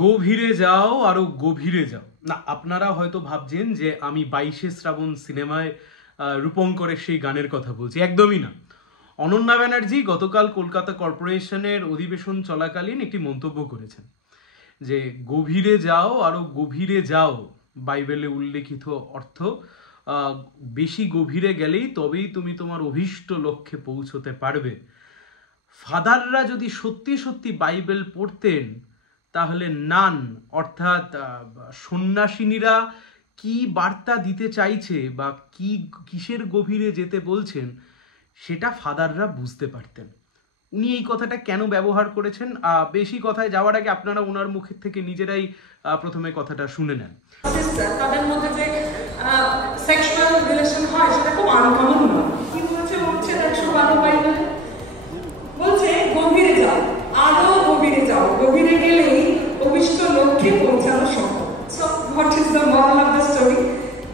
গভীরে যাও আরো গভীরে যাও। না, আপনারা হয়তো ভাবছেন যে আমি 22শে শ্রাবণ সিনেমায় রূপঙ্করের সেই গানের কথা বলছি। একদমই না। অনন্যা ব্যানার্জি গতকাল কলকাতা কর্পোরেশনের অধিবেশন চলাকালীন একটি মন্তব্য করেছেন যে গভীরে যাও আরো গভীরে যাও, বাইবেলে উল্লেখিত অর্থ বেশি গভীরে গেলেই তবেই তুমি তোমার অভীষ্ট লক্ষ্যে পৌঁছতে পারবে। ফাদাররা যদি সত্যি সত্যি বাইবেল পড়তেন তাহলে নান অর্থাৎ সন্ন্যাসিনীরা কি বার্তা দিতে চাইছে বা কি কিসের গভীরে যেতে বলছেন সেটা ফাদাররা বুঝতে পারতেন। উনি এই কথাটা কেন ব্যবহার করেছেন, বেশি কথায় যাওয়ার আগে আপনারা ওনার মুখের থেকে নিজেরাই প্রথমে কথাটা শুনে নেন। তাদের মধ্যে যে সেক্সুয়াল রিলেশন হয় সেটা খুব আনকমন না। কি বলছে 112 বাইবেলে বলছে গভীরে যাও, আরো গভীরে যাও, গভীরে গেলেই অভিষ্ট লক্ষ্যে পৌঁছানো সম্ভব। So what is the moral of the story?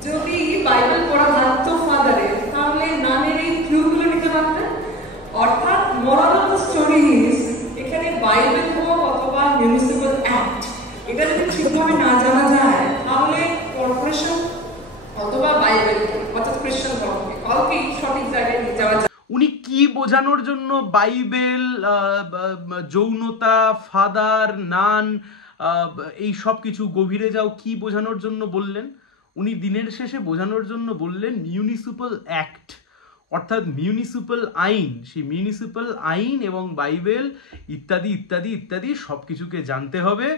যদি বাইবেল পড়া থাকতো ফাদারের, তাহলে নানের এই ক্লুগুলো নিতে পারতেন। অর্থাৎ মরাল অফ দ্য স্টোরি ইজ, এখানে বাইবেল হোক অথবা মিউনিসিপাল অ্যাক্ট, এটা যদি ঠিকভাবে না জানা যায় তাহলে কর্পোরেশন অথবা বাইবেল অর্থাৎ খ্রিস্টান ধর্মকে কাউকেই সঠিক জায়গায় নিয়ে যাওয়া। উনি কি বোঝানোর জন্য বাইবেল, যৌনতা, ফাদার, নান, এই সব কিছু গভীরে যাও কি বোঝানোর জন্য বললেন? উনি দিনের শেষে বোঝানোর জন্য বললেন মিউনিসিপাল অ্যাক্ট, অর্থাৎ মিউনিসিপাল আইন। সেই মিউনিসিপাল আইন এবং বাইবেল ইত্যাদি ইত্যাদি ইত্যাদি সব কিছুকে জানতে হবে।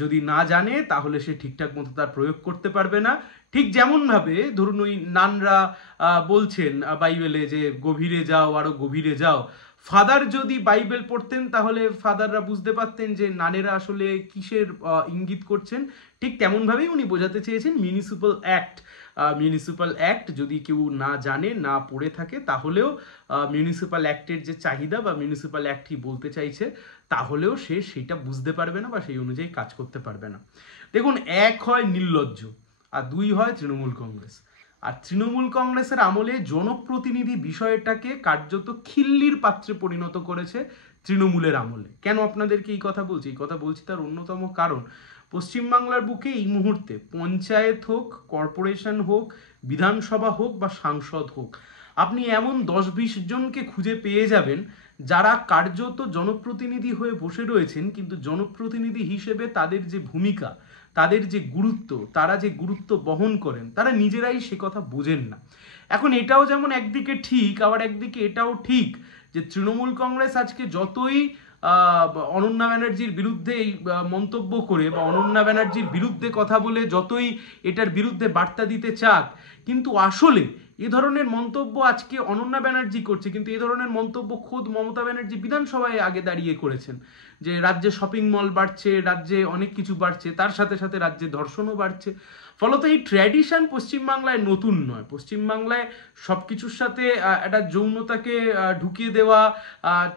যদি না জানে তাহলে সে ঠিকঠাক মতো তার প্রয়োগ করতে পারবে না। ঠিক যেমনভাবে ধরুন ওই নানরা বলছেন বাইবেলে যে গভীরে যাও আরো গভীরে যাও, ফাদার যদি বাইবেল পড়তেন তাহলে ফাদাররা বুঝতে পারতেন যে নানেরা আসলে কিসের ইঙ্গিত করছেন। ঠিক তেমনভাবেই উনি বোঝাতে চেয়েছেন মিউনিসিপাল অ্যাক্ট। মিউনিসিপাল অ্যাক্ট যদি কেউ না জানে, না পড়ে থাকে, তাহলেও মিউনিসিপাল অ্যাক্টের যে চাহিদা বা মিউনিসিপাল অ্যাক্ট কি বলতে চাইছে তাহলেও সে সেটা বুঝতে পারবে না বা সেই অনুযায়ী কাজ করতে পারবে না। দেখুন, এক হয় নির্লজ্জ আর দুই হয় তৃণমূল কংগ্রেস। আর তৃণমূল কংগ্রেসের আমলে জনপ্রতিনিধি বিষয়টাকে কার্যত খিল্লির পাত্রে পরিণত করেছে তৃণমূলের আমলে। কেন আপনাদেরকে এই কথা বলছি? এই কথা বলছি তার অন্যতম কারণ, পশ্চিমবাংলার বুকে এই মুহূর্তে পঞ্চায়েত হোক, কর্পোরেশন হোক, বিধানসভা হোক বা সাংসদ হোক, আপনি এমন 10-20 জনকে খুঁজে পেয়ে যাবেন যারা কার্যত জনপ্রতিনিধি হয়ে বসে রয়েছেন, কিন্তু জনপ্রতিনিধি হিসেবে তাদের যে ভূমিকা, তাদের যে গুরুত্ব, তারা যে গুরুত্ব বহন করেন, তারা নিজেরাই সে কথা বোঝেন না। এখন এটাও যেমন একদিকে ঠিক, আবার একদিকে এটাও ঠিক যে তৃণমূল কংগ্রেস আজকে যতই অনন্যা ব্যানার্জির বিরুদ্ধে এই মন্তব্য করে বা অনন্যা ব্যানার্জির বিরুদ্ধে কথা বলে যতই এটার বিরুদ্ধে বার্তা দিতে চাক, কিন্তু আসলে এ ধরনের মন্তব্য আজকে অনন্যা ব্যানার্জি করছে, কিন্তু এ ধরনের মন্তব্য খোদ মমতা ব্যানার্জি বিধানসভায় আগে দাঁড়িয়ে করেছেন যে রাজ্যে শপিং মল বাড়ছে, রাজ্যে অনেক কিছু বাড়ছে, তার সাথে সাথে রাজ্যে ধর্ষণও বাড়ছে। ফলত এই ট্র্যাডিশন পশ্চিমবাংলায় নতুন নয়। পশ্চিমবাংলায় সব কিছুর সাথে একটা যৌনতাকে ঢুকিয়ে দেওয়া,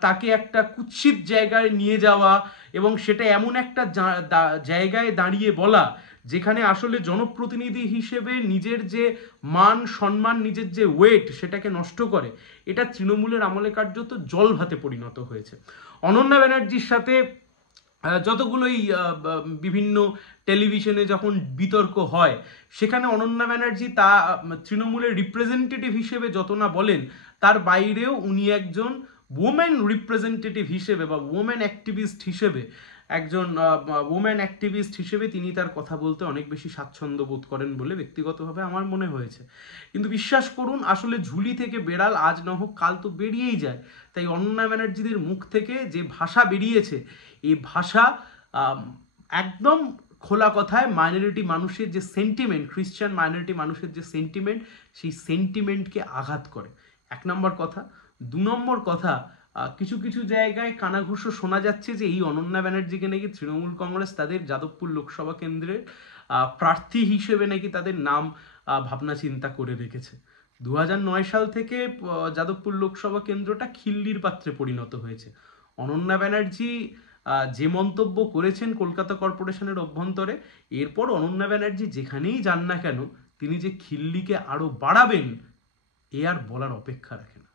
তাকে একটা কুৎসিত জায়গায় নিয়ে যাওয়া এবং সেটা এমন একটা জায়গায় দাঁড়িয়ে বলা যেখানে আসলে জনপ্রতিনিধি হিসেবে নিজের যে মান সম্মান, নিজের যে ওয়েট, সেটাকে নষ্ট করে, এটা তৃণমূলের আমলে কার্যত জল ভাতে পরিণত হয়েছে। অনন্যা ব্যানার্জির সাথে যতগুলোই বিভিন্ন টেলিভিশনে যখন বিতর্ক হয়, সেখানে অনন্যা ব্যানার্জি তা তৃণমূলের রিপ্রেজেন্টেটিভ হিসেবে যত না বলেন, তার বাইরেও উনি একজন ওমেন রিপ্রেজেন্টেটিভ হিসেবে বা ওমেন অ্যাক্টিভিস্ট হিসেবে, একজন ওমেন অ্যাক্টিভিস্ট হিসেবে তিনি তার কথা বলতে অনেক বেশি স্বাচ্ছন্দ্য বোধ করেন বলে ব্যক্তিগতভাবে আমার মনে হয়েছে। কিন্তু বিশ্বাস করুন, আসলে ঝুলি থেকে বেড়াল আজ না হোক কাল তো বেরিয়েই যায়। তাই অনন্যা ব্যানার্জিদের মুখ থেকে যে ভাষা বেরিয়েছে, এই ভাষা একদম খোলা কথায় মাইনরিটি মানুষের যে সেন্টিমেন্ট, খ্রিস্টান মাইনরিটি মানুষের যে সেন্টিমেন্ট, সেই সেন্টিমেন্টকে আঘাত করে। 1 নম্বর কথা। 2 নম্বর কথা, কিছু কিছু জায়গায় কানাঘুষো শোনা যাচ্ছে যে এই অনন্যা ব্যানার্জিকে নাকি তৃণমূল কংগ্রেস তাদের যাদবপুর লোকসভা কেন্দ্রের প্রার্থী হিসেবে নাকি তাদের নাম ভাবনা চিন্তা করে রেখেছে। 2009 সাল থেকে যাদবপুর লোকসভা কেন্দ্রটা খিল্লির পাত্রে পরিণত হয়েছে। অনন্যা ব্যানার্জি যে মন্তব্য করেছেন কলকাতা কর্পোরেশনের অভ্যন্তরে, এরপর অনন্যা ব্যানার্জি যেখানেই যান না কেন তিনি যে খিল্লিকে আরো বাড়াবেন এ আর বলার অপেক্ষা রাখে না।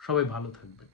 সবাই ভালো থাকবেন।